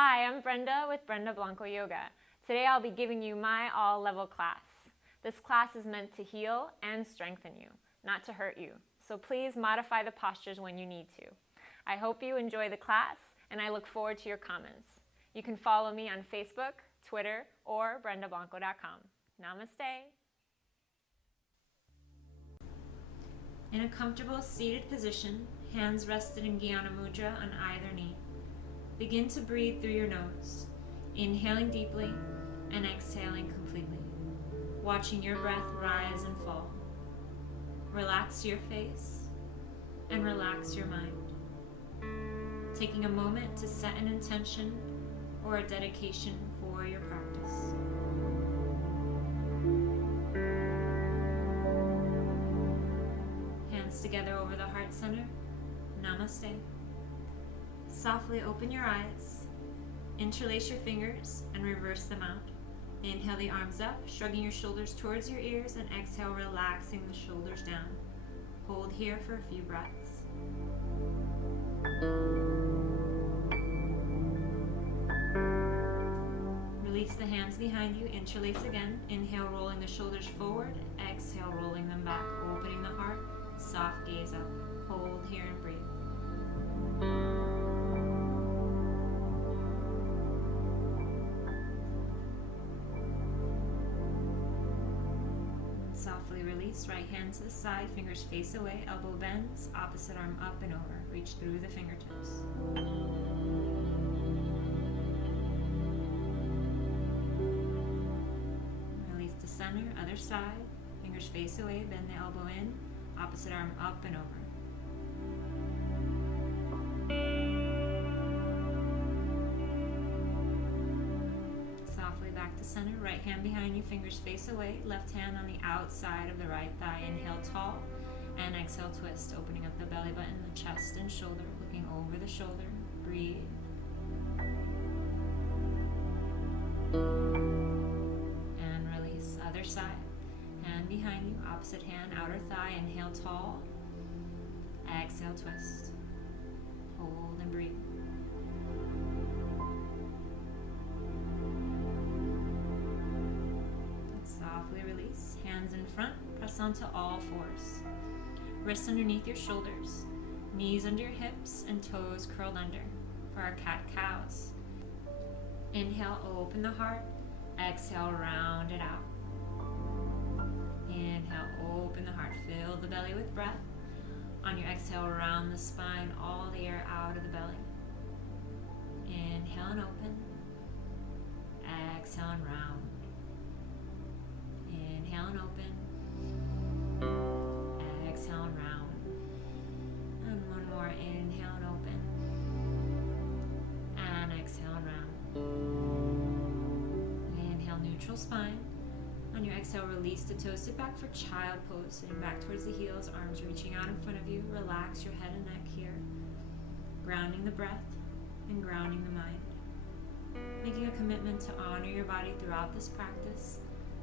Hi, I'm Brenda with Brenda Blanco Yoga. Today I'll be giving you my all-level class. This class is meant to heal and strengthen you, not to hurt you. So please modify the postures when you need to. I hope you enjoy the class and I look forward to your comments. You can follow me on Facebook, Twitter, or brendablanco.com. Namaste. In a comfortable seated position, hands rested in Jnana Mudra on either knee. Begin to breathe through your nose, inhaling deeply and exhaling completely, watching your breath rise and fall. Relax your face and relax your mind. Taking a moment to set an intention or a dedication for your practice. Hands together over the heart center. Namaste. Softly open your eyes, interlace your fingers, and reverse them out. Inhale the arms up, shrugging your shoulders towards your ears, and exhale, relaxing the shoulders down. Hold here for a few breaths. Release the hands behind you, interlace again. Inhale, rolling the shoulders forward. Exhale, rolling them back, opening the heart. Soft gaze up. Hold here and breathe. Softly release, right hand to the side, fingers face away, elbow bends, opposite arm up and over. Reach through the fingertips. Release to center, other side, fingers face away, bend the elbow in, opposite arm up and over. Softly back to center, right hand behind you, fingers face away, left hand on the outside of the right thigh. Inhale tall and exhale twist, opening up the belly button, the chest and shoulder, looking over the shoulder. Breathe. And release. Other side, hand behind you, opposite hand, outer thigh. Inhale tall, exhale twist. Hold and breathe. Softly release, hands in front, press onto all fours. Wrists underneath your shoulders, knees under your hips, and toes curled under for our cat-cows. Inhale, open the heart. Exhale, round it out. Inhale, open the heart. Fill the belly with breath. On your exhale, round the spine, all the air out of the belly. Inhale and open. Exhale and round. Inhale and open. Exhale and round. And one more. Inhale and open. And exhale and round. Inhale, neutral spine. On your exhale, release the toes. Sit back for child pose. Sitting back towards the heels, arms reaching out in front of you. Relax your head and neck here. Grounding the breath and grounding the mind. Making a commitment to honor your body throughout this practice.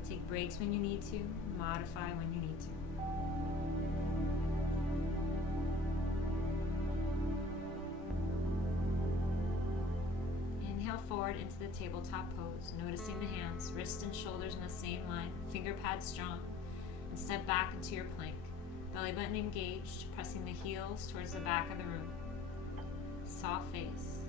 Take breaks when you need to, modify when you need to. Inhale forward into the tabletop pose, noticing the hands, wrists and shoulders in the same line, finger pads strong, and step back into your plank. Belly button engaged, pressing the heels towards the back of the room. Soft face.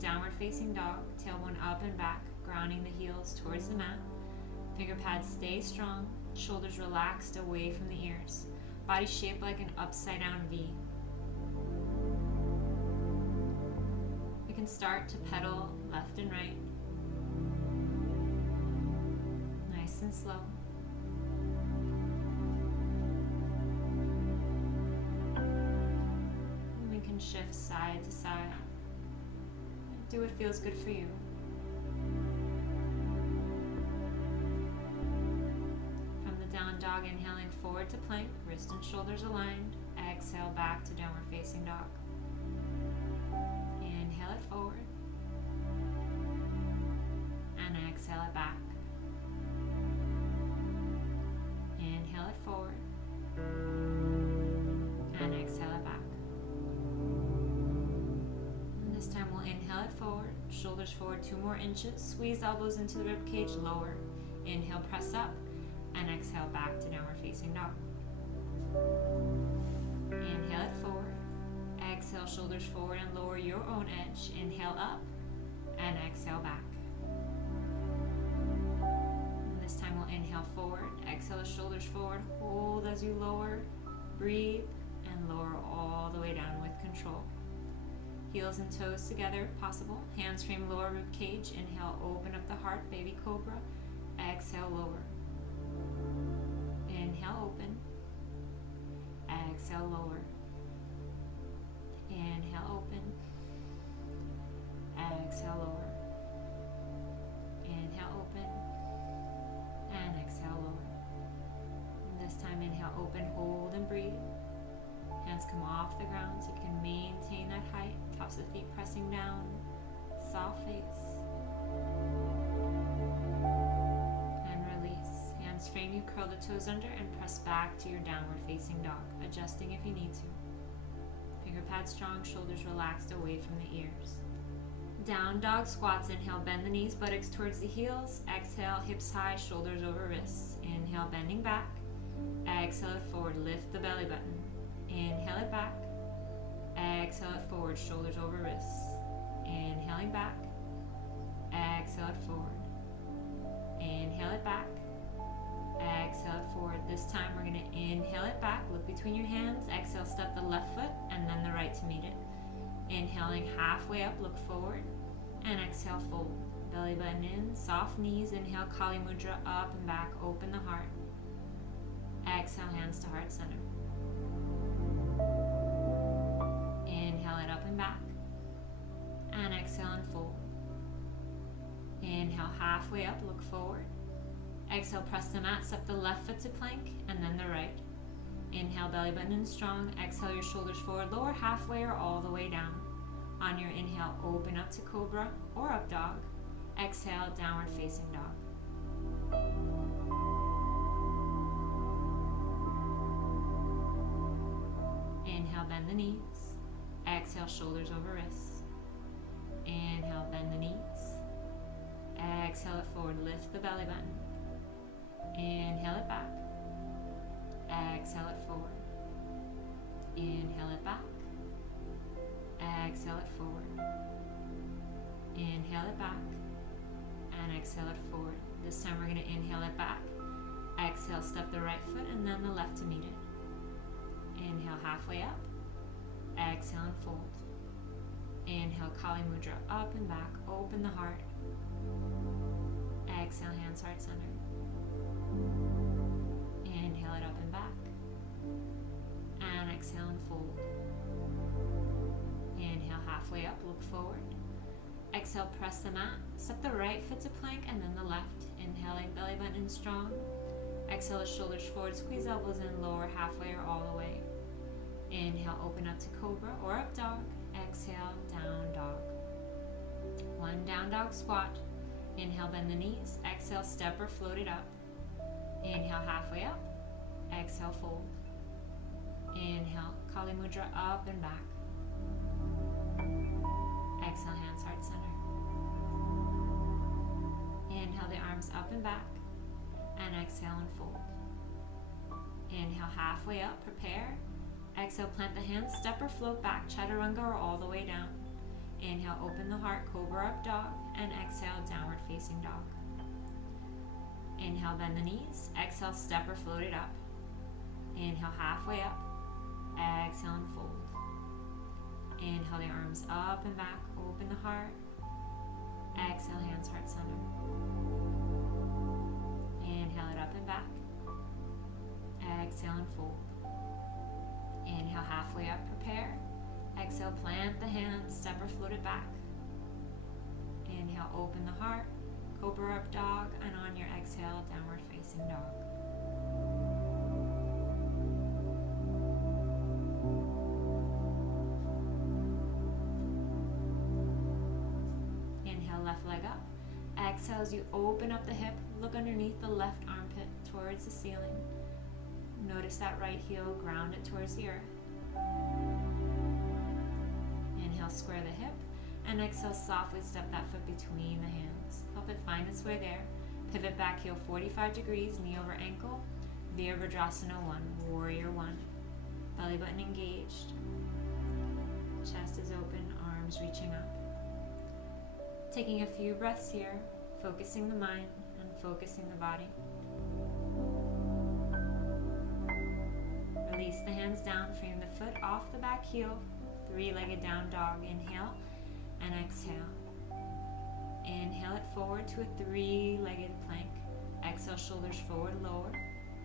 Downward facing dog, tailbone up and back, grounding the heels towards the mat. Finger pads stay strong, shoulders relaxed away from the ears. Body shaped like an upside down V. We can start to pedal left and right. Nice and slow. And we can shift side to side. Do what feels good for you. From the down dog, inhaling forward to plank, wrist and shoulders aligned. Exhale back to downward facing dog. Inhale it forward. And exhale it back. Inhale it forward. shoulders forward 2 more inches. Squeeze elbows into the rib cage, lower. Inhale, press up, and exhale back to downward facing dog. Inhale it forward. Exhale, shoulders forward and lower your own edge. Inhale up, and exhale back. And this time we'll inhale forward. Exhale, shoulders forward. Hold as you lower. Breathe, and lower all the way down with control. Heels and toes together if possible. Hands frame lower rib cage. Inhale, open up the heart, baby cobra. Exhale, lower. Inhale, open. Exhale, lower. Inhale, open. Exhale, lower. Inhale, open. And exhale, lower. And this time, inhale, open, hold, and breathe. Hands come off the ground so you can maintain that height. Tops of the feet pressing down. Soft face. And release. Hands frame you, curl the toes under and press back to your downward facing dog, adjusting if you need to. Finger pads strong, shoulders relaxed away from the ears. Down dog squats. Inhale, bend the knees, buttocks towards the heels. Exhale, hips high, shoulders over wrists. Inhale, bending back. Exhale it forward, lift the belly button. Inhale it back. Exhale it forward, shoulders over wrists. Inhaling back. Exhale it forward. Inhale it back. Exhale it forward. This time we're going to inhale it back. Look between your hands. Exhale, step the left foot and then the right to meet it. Inhaling halfway up, look forward. And exhale, fold. Belly button in, soft knees. Inhale, Kali Mudra, up and back. Open the heart. Exhale, hands to heart center. Inhale it up and back. And exhale and fold. Inhale, halfway up, look forward. Exhale, press the mat, step the left foot to plank, and then the right. Inhale, belly button in strong. Exhale, your shoulders forward, lower halfway or all the way down. On your inhale, open up to cobra or up dog. Exhale, downward facing dog. Inhale, bend the knees. Exhale, shoulders over wrists. Inhale, bend the knees. Exhale it forward, lift the belly button. Inhale it back. Exhale it forward. Inhale it back. Exhale it forward. Inhale it back. And exhale it forward. This time we're going to inhale it back. Exhale, step the right foot and then the left to meet it. Inhale, halfway up. Exhale and fold. Inhale, Kali Mudra, up and back. Open the heart. Exhale, hands heart center. Inhale it up and back. And exhale and fold. Inhale, halfway up, look forward. Exhale, press the mat. Step the right foot to plank and then the left. Inhaling, belly button in strong. Exhale, shoulders forward, squeeze elbows in, lower halfway or all the way. Inhale, open up to cobra or up dog. Exhale, down dog. One down dog squat. Inhale, bend the knees. Exhale, step or float it up. Inhale, halfway up. Exhale, fold. Inhale, Kali Mudra, up and back. Exhale, hands heart center. Inhale, the arms up and back. And exhale and fold. Inhale, halfway up, prepare. Exhale, plant the hands, step or float back, chaturanga or all the way down. Inhale, open the heart, cobra up dog, and exhale, downward facing dog. Inhale, bend the knees. Exhale, step or float it up. Inhale, halfway up. Exhale and fold. Inhale, the arms up and back, open the heart. Exhale, hands heart center. Inhale it up and back. Exhale and fold. Inhale, halfway up, prepare. Exhale, plant the hands, step or float it back. Inhale, open the heart, cobra up dog, and on your exhale, downward facing dog. Inhale, left leg up. Exhale as you open up the hip, look underneath the left armpit towards the ceiling. Notice that right heel, ground it towards the earth. Inhale, square the hip, And exhale, softly step that foot between the hands. Help it find its way there. Pivot back heel 45 degrees, knee over ankle. Virabhadrasana 1, Warrior 1. Belly button engaged. Chest is open, arms reaching up. Taking a few breaths here, focusing the mind and focusing the body. Release the hands down, frame the foot off the back heel. Three-legged down dog. Inhale and exhale. Inhale it forward to a three-legged plank. Exhale, shoulders forward, lower.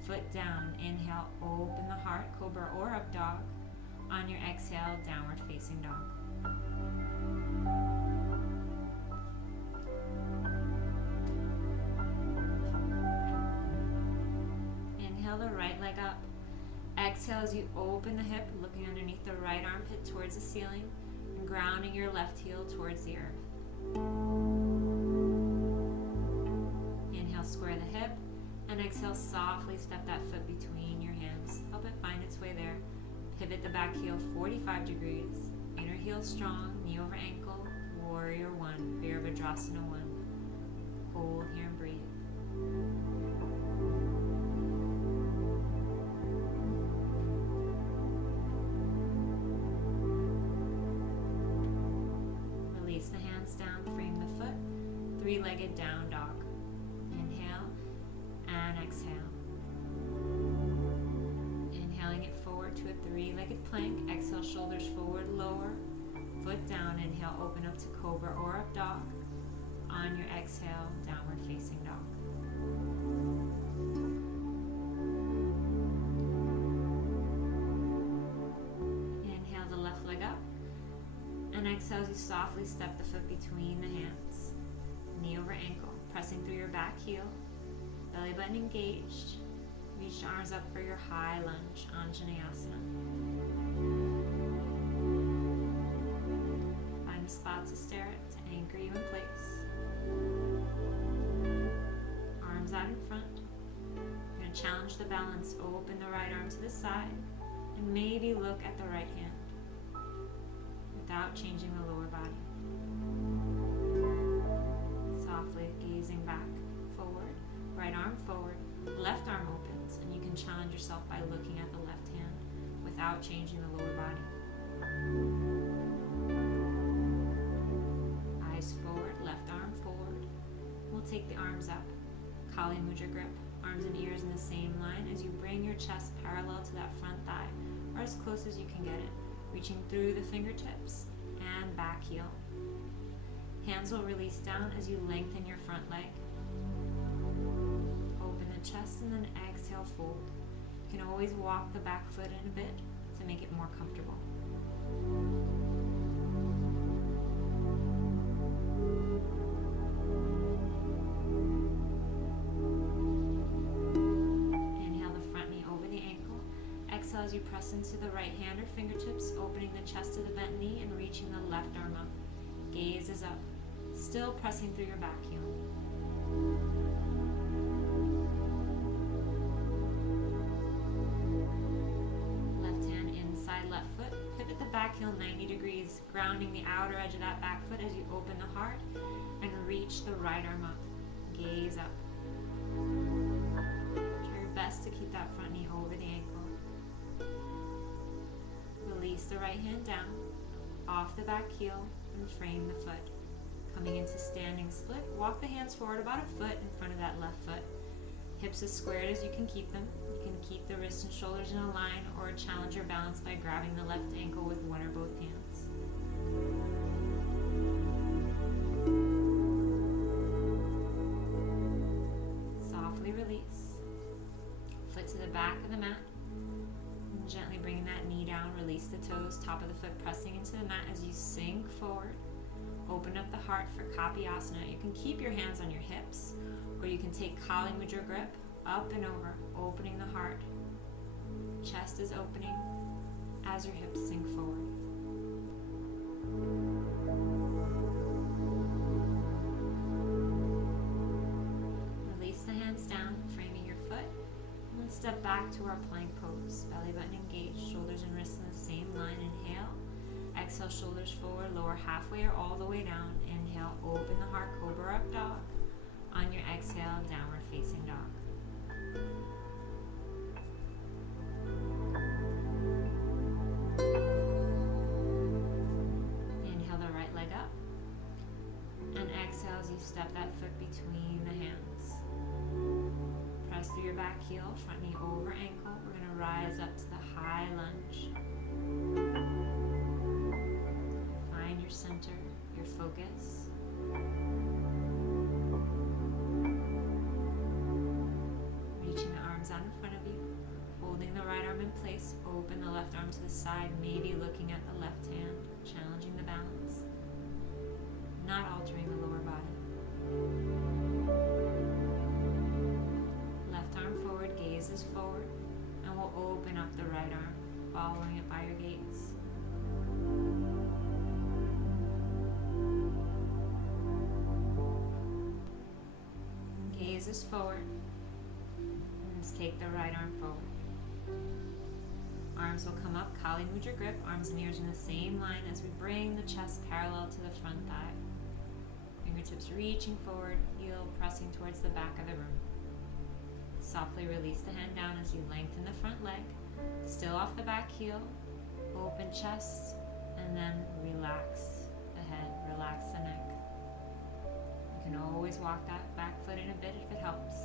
Foot down. Inhale, open the heart, cobra or up dog. On your exhale, downward facing dog. Inhale the right leg up. Exhale as you open the hip, looking underneath the right armpit towards the ceiling and grounding your left heel towards the earth. Inhale, square the hip, and exhale, softly step that foot between your hands. Help it find its way there. Pivot the back heel 45 degrees. Inner heel strong, knee over ankle. Warrior 1, Virabhadrasana 1. Hold here and breathe. Release the hands down, frame the foot. Three-legged down dog. Inhale and exhale. Inhaling it forward to a three-legged plank. Exhale, shoulders forward, lower. Foot down. Inhale, open up to cobra or up dog. On your exhale, downward facing dog. Inhale the left leg up. And exhale as you softly step the foot between the hands. Knee over ankle, pressing through your back heel. Belly button engaged. Reach your arms up for your high lunge, Anjaneyasana. Find a spot to stare at to anchor you in place. Arms out in front. You're going to challenge the balance. Open the right arm to the side and maybe look at the right hand without changing the lower body. Softly gazing back, forward, right arm forward, left arm opens, and you can challenge yourself by looking at the left hand without changing the lower body. Eyes forward, left arm forward. We'll take the arms up. Kali Mudra grip, arms and ears in the same line as you bring your chest parallel to that front thigh, or as close as you can get it, reaching through the fingertips and back heel. Hands will release down as you lengthen your front leg. Open the chest and then exhale, fold. You can always walk the back foot in a bit to make it more comfortable. Inhale the front knee over the ankle. Exhale as you press into the right hand or fingertips, opening the chest to the bent knee and reaching the left arm up. Gaze is up, still pressing through your back heel. Left hand inside left foot. Pivot the back heel 90 degrees, grounding the outer edge of that back foot as you open the heart and reach the right arm up. Gaze up. Try your best to keep that front knee over the ankle. Release the right hand down, off the back heel, and frame the foot. Coming into standing split, walk the hands forward about a foot in front of that left foot. Hips as squared as you can keep them. You can keep the wrists and shoulders in a line or challenge your balance by grabbing the left ankle with one or both hands. Softly release. Foot to the back of the mat. And gently bringing that knee down, release the toes, top of the foot pressing into the mat as you sink forward. Open up the heart for Kapiyasana. You can keep your hands on your hips, or you can take Kali Mudra grip, up and over, opening the heart. Chest is opening as your hips sink forward. Release the hands down, framing your foot, and then step back to our plank pose. Belly button engaged, shoulders and wrists in the same line. Inhale, Exhale, shoulders forward, lower halfway or all the way down. Inhale, open the heart, cobra up dog. On your exhale, downward facing dog. Inhale the right leg up. And exhale as you step that foot between the hands. Press through your back heel, front knee over ankle. We're going to rise up to the high lunge. Find your center, your focus. Reaching the arms out in front of you. Holding the right arm in place. Open the left arm to the side, maybe looking at the left hand, challenging the balance. Not altering the lower body. Left arm forward, gaze is forward, and we'll open up the right arm, following it by your gaze. Gaze is forward, and let's take the right arm forward. Arms will come up, Kali Mudra grip, arms and ears in the same line as we bring the chest parallel to the front thigh. Fingertips reaching forward, heel pressing towards the back of the room. Softly release the hand down as you lengthen the front leg, still off the back heel, open chest, and then relax the head, relax the neck. You can always walk that back foot in a bit if it helps.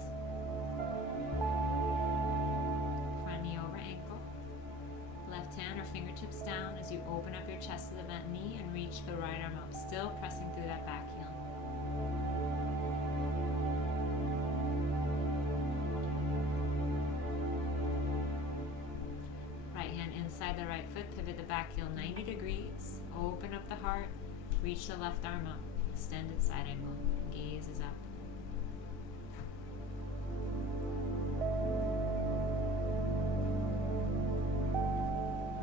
Front knee over ankle. Left hand or fingertips down as you open up your chest to the bent knee and reach the right arm up, still pressing through that back heel. Right hand inside the right foot, pivot the back heel 90 degrees, open up the heart, reach the left arm up, extended side angle, gaze is up.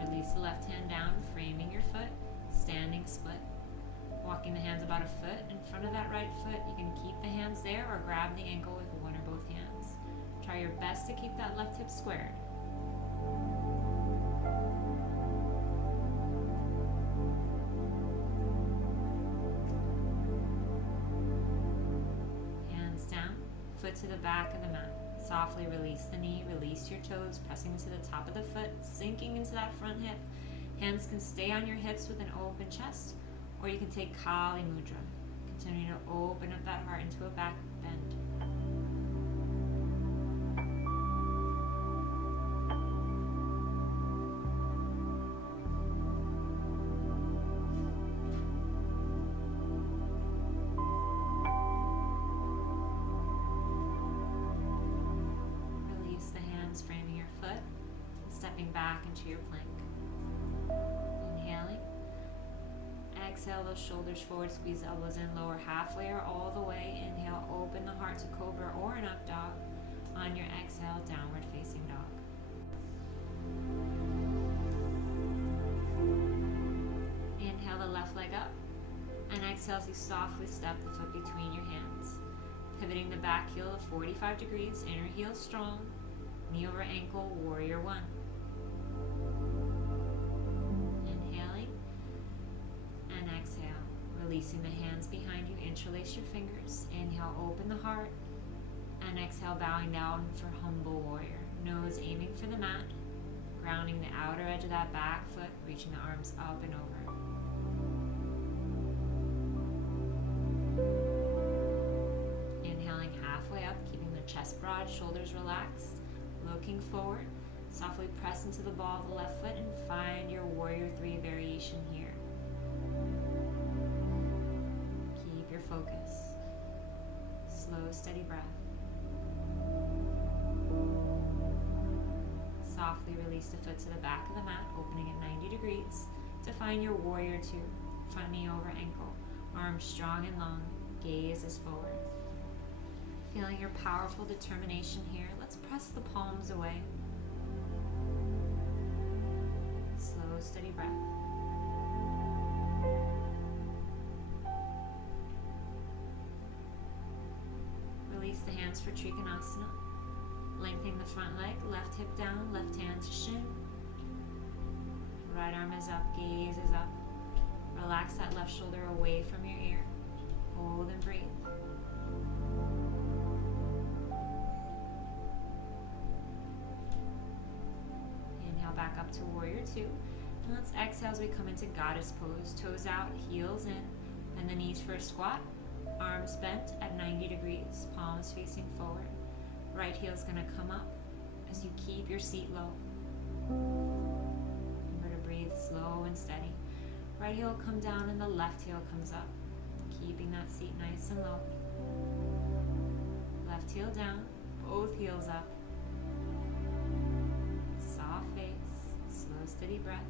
Release the left hand down, framing your foot, standing split. Walking the hands about a foot in front of that right foot. You can keep the hands there or grab the ankle with one or both hands. Try your best to keep that left hip squared. Hands down, foot to the back of the mat. Softly release the knee, release your toes, pressing to the top of the foot, sinking into that front hip. Hands can stay on your hips with an open chest, or you can take Kali Mudra, continuing to open up that heart into a back bend. Release the hands, framing your foot, and stepping back into your plank. Inhaling. Exhale those shoulders forward, squeeze the elbows in, lower halfway or all the way. Inhale, open the heart to cobra or an up dog. On your exhale, downward facing dog. Inhale the left leg up, and exhale as you softly step the foot between your hands. Pivoting the back heel of 45 degrees, inner heel strong, knee over ankle, warrior one. Releasing the hands behind you, interlace your fingers. Inhale, open the heart. And exhale, bowing down for humble warrior. Nose aiming for the mat. Grounding the outer edge of that back foot, reaching the arms up and over. Inhaling halfway up, keeping the chest broad, shoulders relaxed. Looking forward, softly press into the ball of the left foot and find your warrior three variation here. Focus. Slow, steady breath. Softly release the foot to the back of the mat, opening at 90 degrees to find your warrior two. Front knee over ankle, arms strong and long, gaze is forward. Feeling your powerful determination here, let's press the palms away. Slow, steady breath. Release the hands for Trikonasana. Lengthening the front leg, left hip down, left hand to shin. Right arm is up, gaze is up. Relax that left shoulder away from your ear. Hold and breathe. Inhale back up to Warrior Two. And let's exhale as we come into Goddess Pose. Toes out, heels in. Bend the knees for a squat. Arms bent at 90 degrees. Palms facing forward. Right heel's going to come up as you keep your seat low. Remember to breathe slow and steady. Right heel will come down and the left heel comes up. Keeping that seat nice and low. Left heel down, both heels up. Soft face, slow steady breath.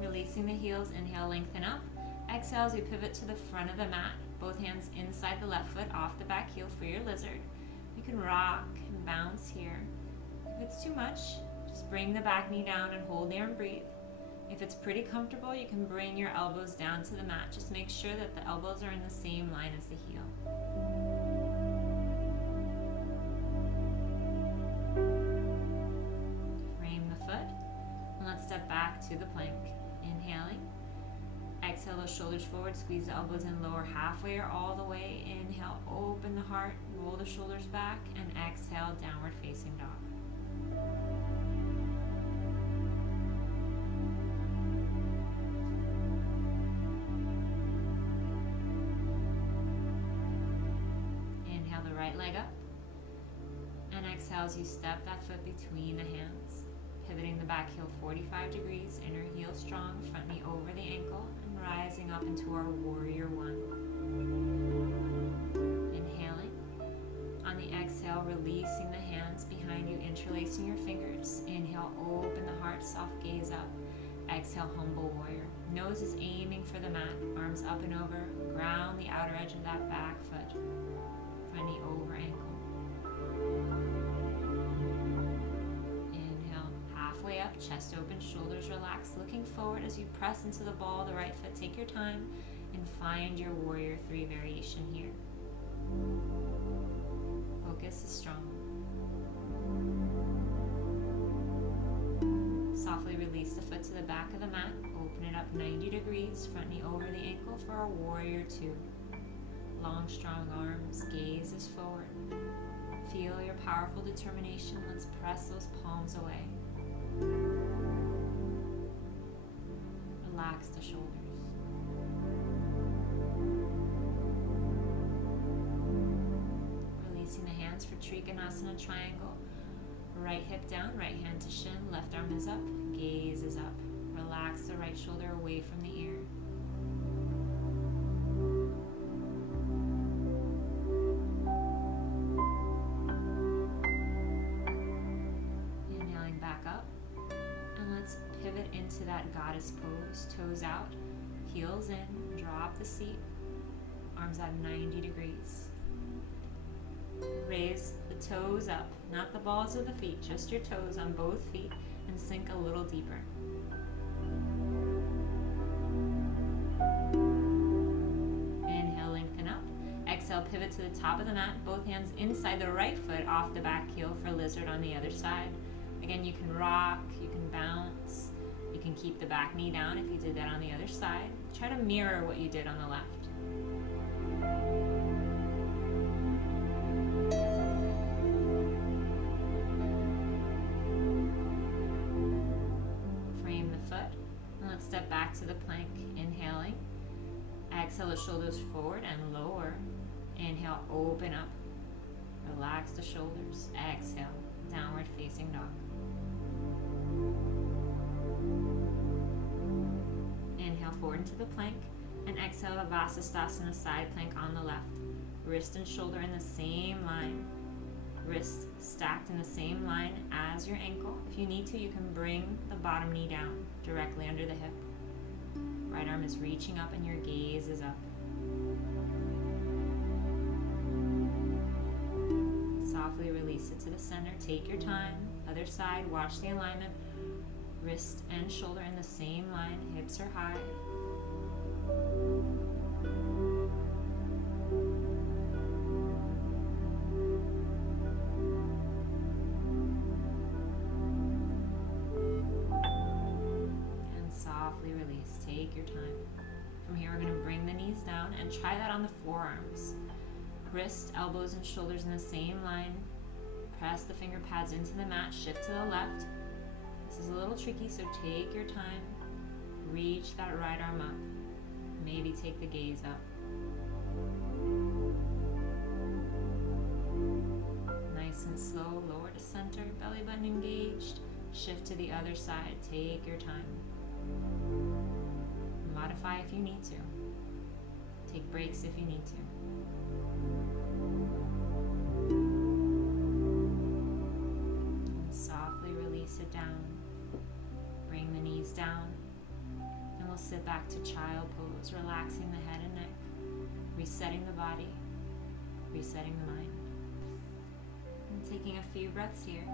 Releasing the heels, inhale, lengthen up. Exhale as we pivot to the front of the mat. Both hands inside the left foot, off the back heel for your lizard. You can rock and bounce here. If it's too much, just bring the back knee down and hold there and breathe. If it's pretty comfortable, you can bring your elbows down to the mat. Just make sure that the elbows are in the same line as the heel. Frame the foot, and let's step back to the plank. Inhaling. Exhale those shoulders forward, squeeze the elbows in, lower halfway or all the way. Inhale, open the heart, roll the shoulders back, and exhale, downward facing dog. Inhale the right leg up, and exhale as you step that foot between the hands. Pivoting the back heel 45 degrees, inner heel strong, front knee over the ankle, and rising up into our Warrior One. Inhaling. On the exhale, releasing the hands behind you, interlacing your fingers. Inhale, open the heart, soft gaze up. Exhale, humble warrior. Nose is aiming for the mat, arms up and over. Ground the outer edge of that back foot. Front knee over ankle. Up, chest open, shoulders relaxed, looking forward as you press into the ball, the right foot. Take your time and find your Warrior Three variation here. Focus is strong. Softly release the foot to the back of the mat, open it up 90 degrees, front knee over the ankle for our Warrior Two. Long, strong arms, gaze is forward. Feel your powerful determination. Let's press those palms away. Relax the shoulders. Releasing the hands for Trikonasana triangle. Right hip down, right hand to shin, left arm is up, gaze is up. Relax the right shoulder away from the ear. Inhaling back up. And let's pivot into that Goddess Pose. Toes out, heels in, drop the seat, arms at 90 degrees. Raise the toes up, not the balls of the feet, just your toes on both feet, and sink a little deeper. Inhale, lengthen up. Exhale, pivot to the top of the mat, both hands inside the right foot, off the back heel for lizard on the other side. Again, you can rock, you can bounce, you can keep the back knee down if you did that on the other side. Try to mirror what you did on the left. Frame the foot, and let's step back to the plank. Inhaling, exhale the shoulders forward and lower. Inhale, open up, relax the shoulders. Exhale, downward facing dog. Inhale forward into the plank, and exhale Vasasthasana side plank on the left. Wrist and shoulder in the same line. Wrist stacked in the same line as your ankle. If you need to, you can bring the bottom knee down directly under the hip. Right arm is reaching up and your gaze is up. Softly release it to the center. Take your time. Other side, watch the alignment. Wrist and shoulder in the same line. Hips are high. knees down, and try that on the forearms. Wrists, elbows, and shoulders in the same line. Press the finger pads into the mat, shift to the left. This is a little tricky, so take your time. Reach that right arm up. Maybe take the gaze up. Nice and slow, lower to center, belly button engaged. Shift to the other side, take your time. Modify if you need to. Take breaks if you need to. And softly release it down. Bring the knees down. And we'll sit back to child pose, relaxing the head and neck, resetting the body, resetting the mind. And taking a few breaths here.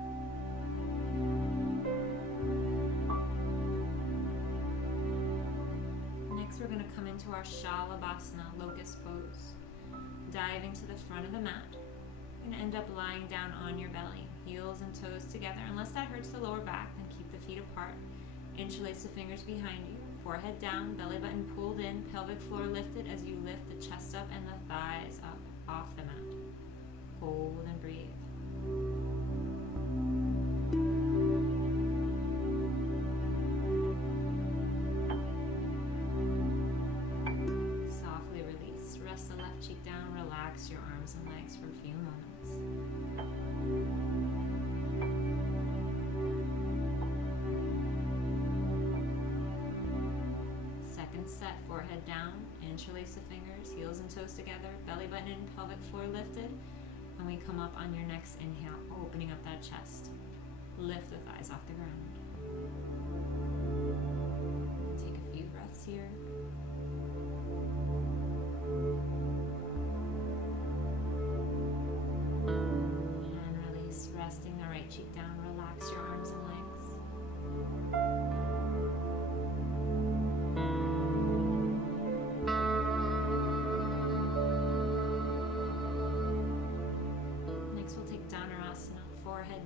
Next, we're going to come into our Shalabhasana, Locust Pose. Diving to the front of the mat. You're going to end up lying down on your belly, heels and toes together. Unless that hurts the lower back, then keep the feet apart. Interlace the fingers behind you. Forehead down, belly button pulled in, pelvic floor lifted as you lift the chest up and the thighs up off the mat. Hold and breathe. Softly release. Rest the left cheek down. Relax your arms and legs for a few moments. Second set, forehead down. Interlace the fingers, heels and toes together, belly button in, pelvic floor lifted. And we come up on your next inhale, opening up that chest. Lift the thighs off the ground. Take a few breaths here. And release, resting the right cheek down. Relax your arms and legs.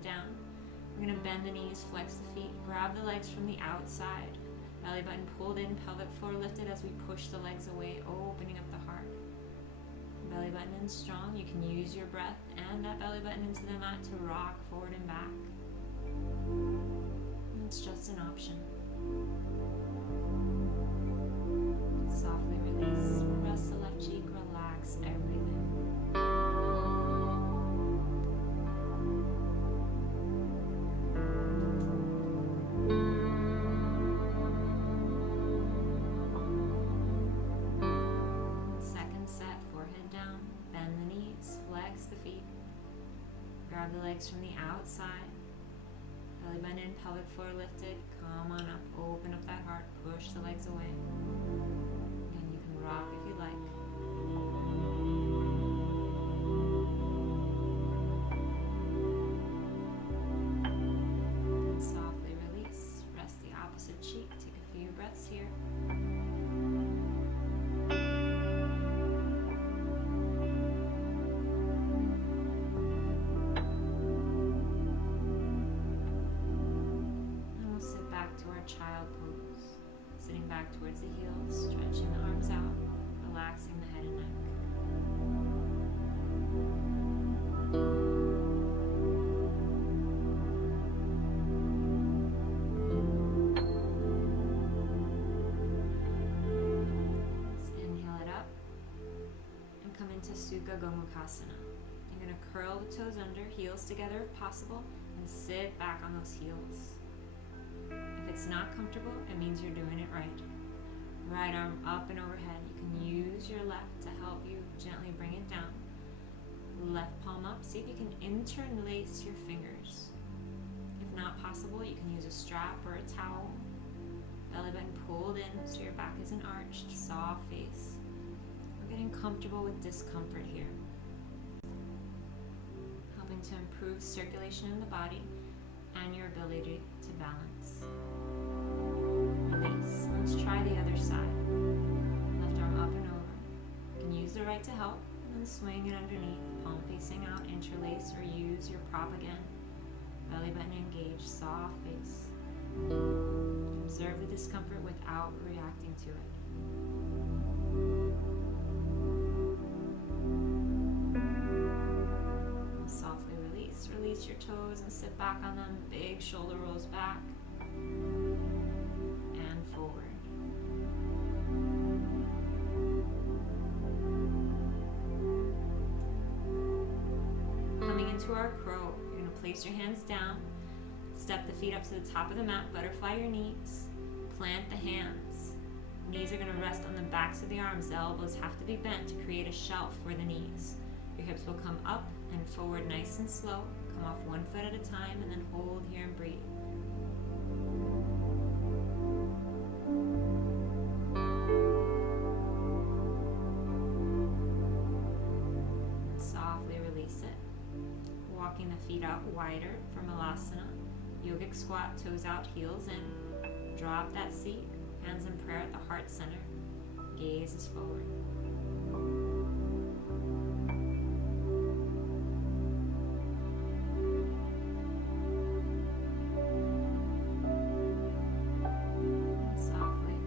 Down. We're going to bend the knees, flex the feet, grab the legs from the outside. Belly button pulled in, pelvic floor lifted as we push the legs away, opening up the heart. Belly button in strong. You can use your breath and that belly button into the mat to rock forward and back. It's just an option. Softly release. Rest the left cheek, relax everything. Grab the legs from the outside. Belly button in, pelvic floor lifted. Come on up, open up that heart, push the legs away. And you can rock if you like. And softly release. Rest the opposite cheek. Take a few breaths here. Child pose. Sitting back towards the heels, stretching the arms out, relaxing the head and neck. Let's inhale it up and come into Suka Gomukhasana. You're going to curl the toes under, heels together if possible, and sit back on those heels. If it's not comfortable, it means you're doing it right. Right arm up and overhead. You can use your left to help you gently bring it down. Left palm up. See if you can interlace your fingers. If not possible, you can use a strap or a towel. Belly button pulled in so your back isn't arched. Soft face. We're getting comfortable with discomfort here. Helping to improve circulation in the body and your ability to balance. Release. Let's try the other side. Left arm up and over. You can use the right to help, and then swing it underneath, palm facing out, interlace, or use your prop again. Belly button engaged, soft face. Observe the discomfort without reacting to it. and sit back on them. Big shoulder rolls back and forward. Coming into our crow, you're going to place your hands down, step the feet up to the top of the mat, butterfly your knees, plant the hands. Knees are going to rest on the backs of the arms. The elbows have to be bent to create a shelf for the knees. Your hips will come up and forward nice and slow. Come off one foot at a time and then hold here and breathe. Softly release it. Walking the feet out wider for Malasana. Yogic squat, toes out, heels in. Drop that seat. Hands in prayer at the heart center. Gaze is forward. Softly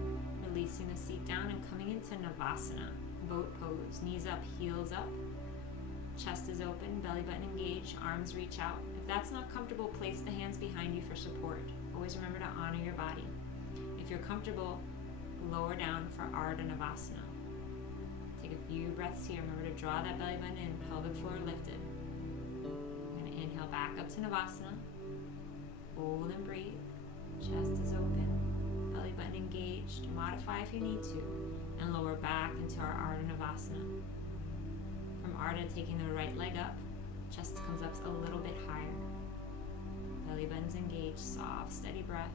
releasing the seat down and coming into Navasana, boat pose. Knees up, heels up. Chest is open, belly button engaged, arms reach out. If that's not comfortable, place the hands behind you for support. Always remember to honor your body. If you're comfortable, lower down for Ardha Navasana. Take a few breaths here. Remember to draw that belly button in, pelvic floor lifted. We're going to inhale back up to Navasana. Hold and breathe. Chest is open, belly button engaged. Modify if you need to, and lower back into our Ardha Navasana. From Ardha, taking the right leg up, chest comes up a little bit higher. Belly button's engaged, soft, steady breath.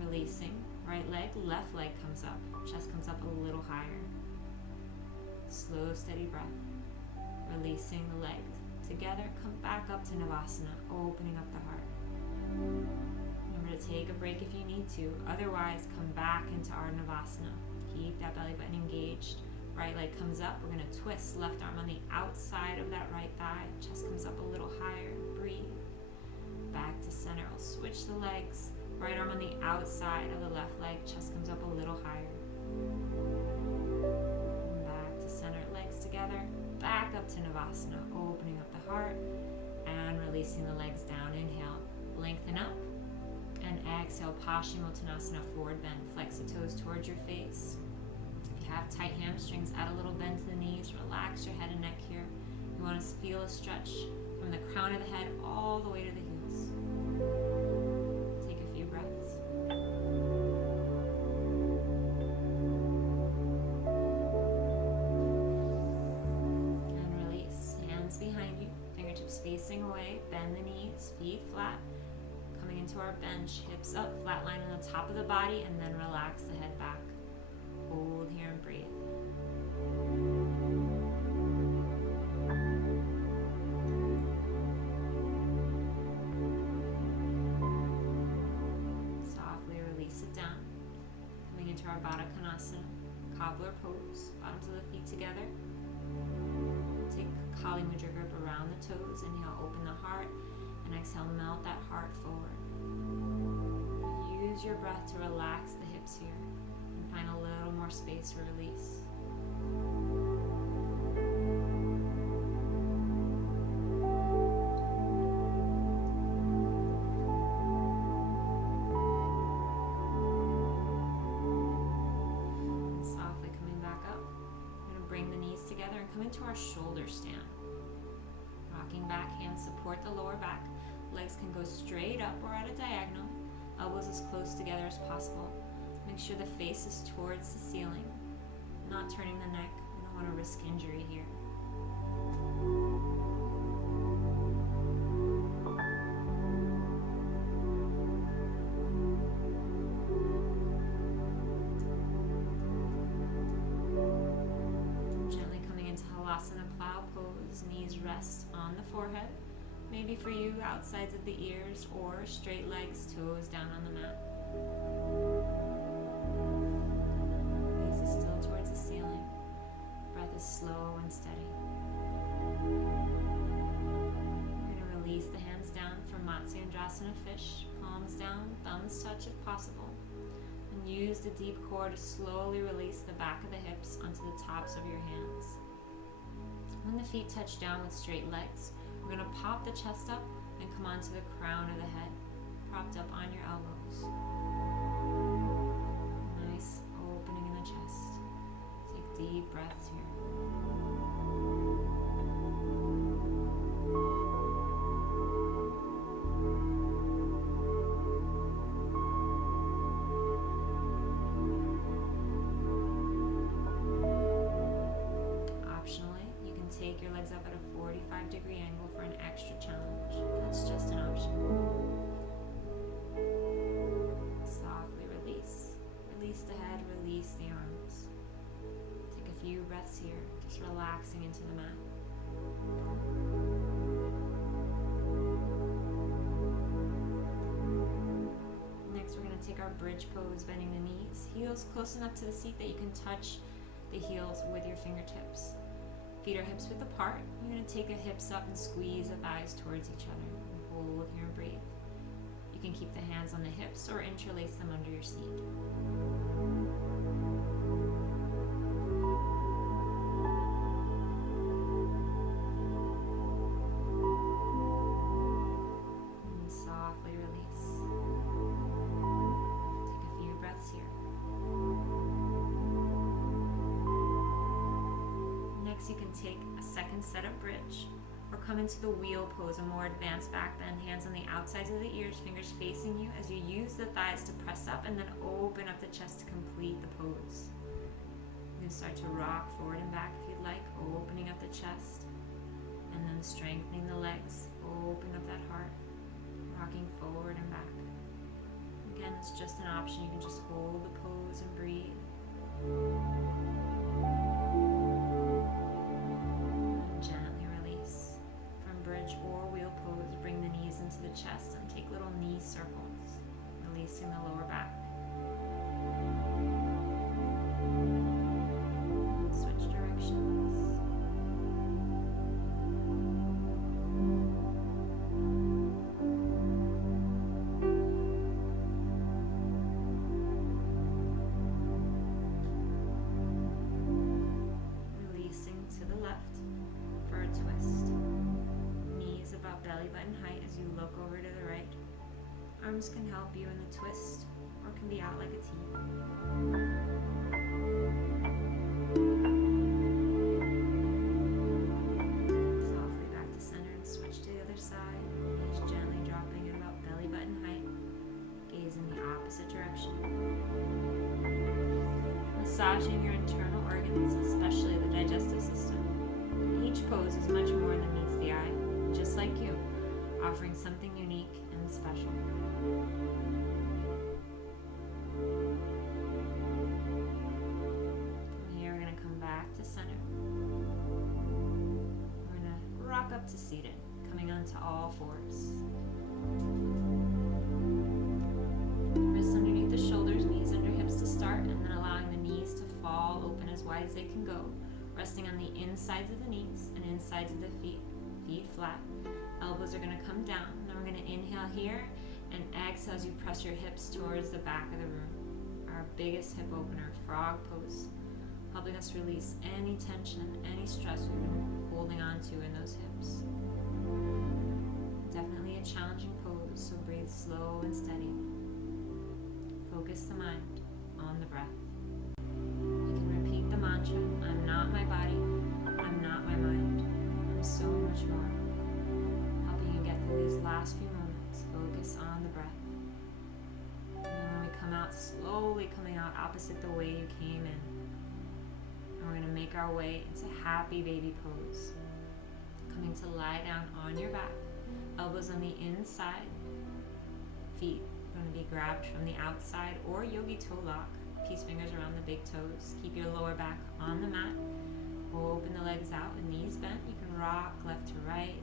Releasing, right leg, left leg comes up, chest comes up a little higher. Slow, steady breath. Releasing the legs together, come back up to Navasana, opening up the heart. Remember to take a break if you need to, otherwise come back into our Navasana. Keep that belly button engaged. Right leg comes up, we're going to twist, left arm on the outside of that right thigh, chest comes up a little higher, breathe. Back to center, we'll switch the legs. Right arm on the outside of the left leg, chest comes up a little higher. Back to center, legs together, back up to Navasana, opening up the heart, and releasing the legs down. Inhale, lengthen up, and exhale, Paschimottanasana, forward bend. Flex the toes towards your face. If you have tight hamstrings, add a little bend to the knees, relax your head and neck here. You want to feel a stretch from the crown of the head all the way to the heels. Take a few breaths. And release. Hands behind you, fingertips facing away, bend the knees, feet flat. Coming into our bench, hips up, flat line on the top of the body, and then relax the head back. Hold here and breathe. Softly release it down. Coming into our Baddha Konasana, cobbler pose, bottoms of the feet together. Take Kali Mudra grip around the toes. Inhale, open the heart, and exhale, melt that heart forward. Use your breath to relax the hips here. Find a little more space for release. And softly coming back up, we're going to bring the knees together and come into our shoulder stand. Rocking back, hands support the lower back. Legs can go straight up or at a diagonal. Elbows as close together as possible. Make sure the face is towards the ceiling, not turning the neck. We don't want to risk injury here. Gently coming into Halasana plow pose, knees rest on the forehead. Maybe for you, outsides of the ears, or straight legs, toes down on the mat. Still towards the ceiling. Breath is slow and steady. We're going to release the hands down for Matsyendrasana fish. Palms down, thumbs touch if possible. And use the deep core to slowly release the back of the hips onto the tops of your hands. When the feet touch down with straight legs, we're going to pop the chest up and come onto the crown of the head, propped up on your elbows. Nice opening in the chest. Take deep breaths here. Optionally, you can take your legs up at a 45-degree angle for an extra challenge. That's just an option. Softly release. Release the head, release the arms. Take a few breaths here, just relaxing into the mat. Next, we're going to take our bridge pose, bending the knees. Heels close enough to the seat that you can touch the heels with your fingertips. Feet are hips width apart. You're going to take the hips up and squeeze the thighs towards each other. Hold here and breathe. You can keep the hands on the hips or interlace them under your seat. And softly release. Take a few breaths here. Next, you can take a second set of bridge or come into the wheel pose, a more advanced back bend, hands on the outsides of the ears, fingers facing you as you use the thighs to press up and then open up the chest to complete the pose. You can start to rock forward and back if you'd like, opening up the chest and then strengthening the legs, open up that heart, rocking forward and back. Again, it's just an option. You can just hold the pose and breathe. Gently release. From bridge or wheel pose, bring the knees into the chest and take little knee circles, releasing the lower back. Switch directions. Releasing to the left for a twist. Knees about belly button height as you look over to the right. Arms can help you in the twist or can be out like a T. Softly back to center and switch to the other side. Knees gently dropping at about belly button height. Gaze in the opposite direction. Massaging your internal organs, especially the digestive system. Each pose is much more than meets the eye, just like you, offering something unique and special. From here, we're going to come back to center. We're going to rock up to seated, coming onto all fours. Wrists underneath the shoulders, knees under hips to start, and then allowing the knees to fall open as wide as they can go, resting on the insides of the knees and insides of the feet. Feet flat. Elbows are going to come down. Then we're going to inhale here and exhale as you press your hips towards the back of the room. Our biggest hip opener, frog pose, helping us release any tension, any stress we've been holding on to in those hips. Definitely a challenging pose, so breathe slow and steady. Focus the mind on the breath. You can repeat the mantra, I'm not my body, I'm not my mind, I'm so much more. Helping you get through these last few moments, focus on the breath. And then when we come out, slowly coming out opposite the way you came in. And we're going to make our way into happy baby pose. Coming to lie down on your back, elbows on the inside, feet going to be grabbed from the outside or yogi toe lock. Peace fingers around the big toes. Keep your lower back on the mat. Open the legs out and knees bent. You can rock left to right.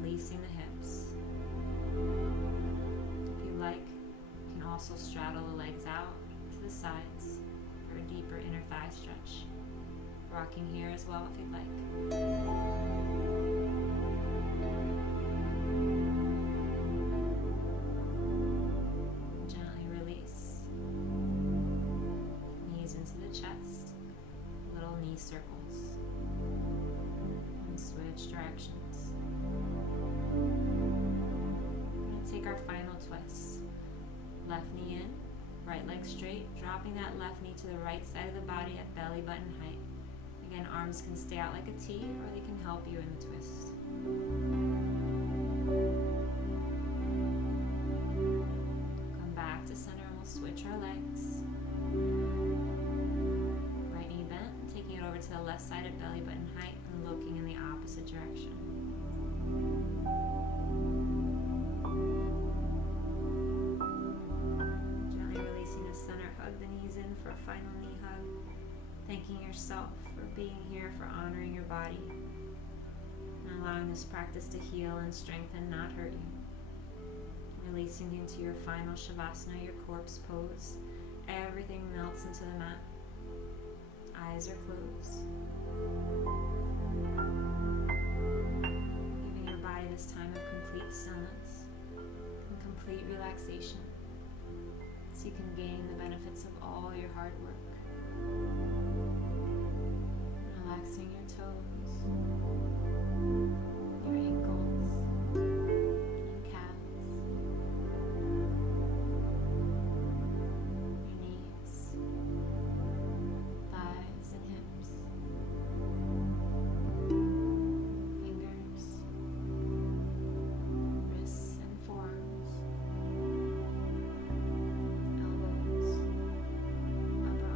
Releasing the hips. If you like, you can also straddle the legs out to the sides for a deeper inner thigh stretch. Rocking here as well if you'd like. Circles and switch directions. directions. We're going to take our final twist. Left knee in, right leg straight, dropping that left knee to the right side of the body at belly button height. Again, arms can stay out like a T, or they can help you in the twist. Come back to center and we'll switch our legs. Right knee bent, taking it over to the left side at belly button height and looking in the opposite direction. Gently releasing the center, hug the knees in for a final knee hug. Thanking yourself for being here, for honoring your body, and allowing this practice to heal and strengthen, not hurt you. Releasing into your final Shavasana, your corpse pose. Everything melts into the mat. Eyes are closed. Giving your body this time of complete stillness and complete relaxation, so you can gain the benefits of all your hard work. Relaxing your toes, your ankles, and calves, your knees, thighs and hips, fingers, wrists and forearms, elbows, upper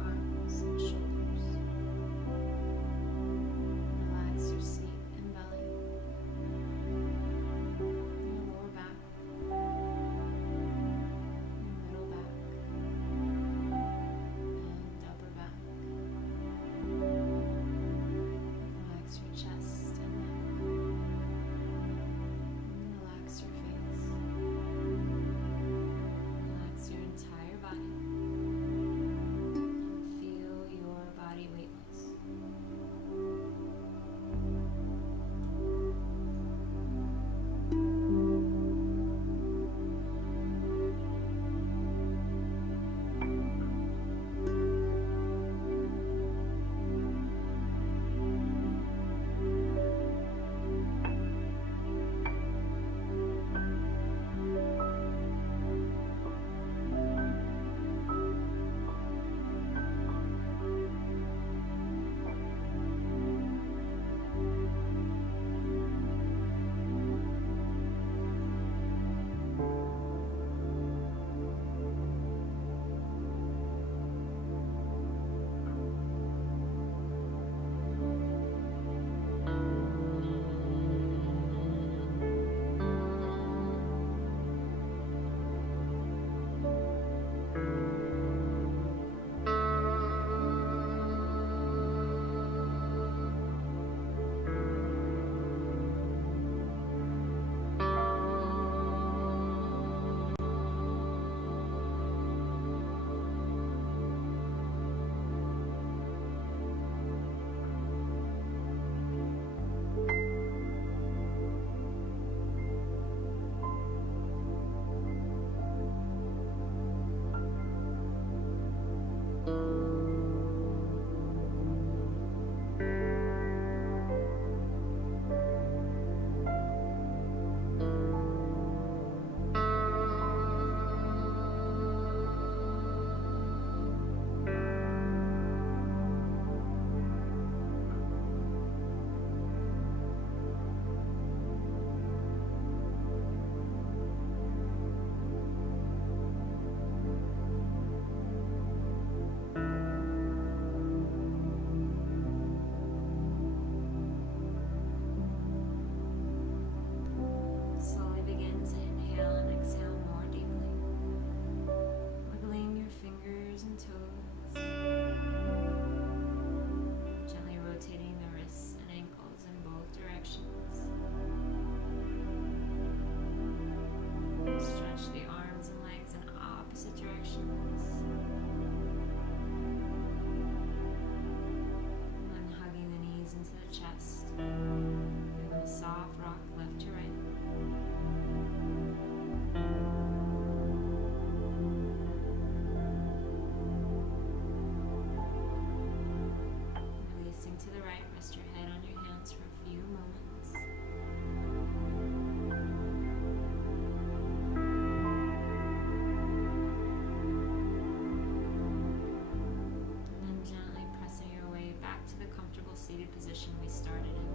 position we started in.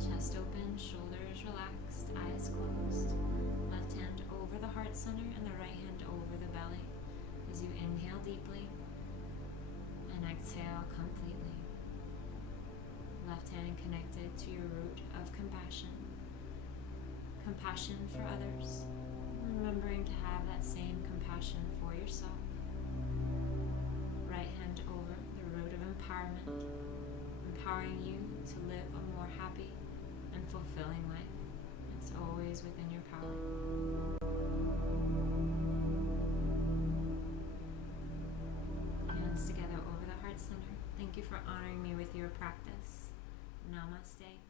Chest open, shoulders relaxed, eyes closed. Left hand over the heart center and the right hand over the belly as you inhale deeply and exhale completely. Left hand connected to your root of compassion. Compassion for others, remembering to have that same compassion for yourself. Right hand over the root of empowerment, empowering you to live a more happy and fulfilling life. It's always within your power. Hands together over the heart center. Thank you for honoring me with your practice. Namaste.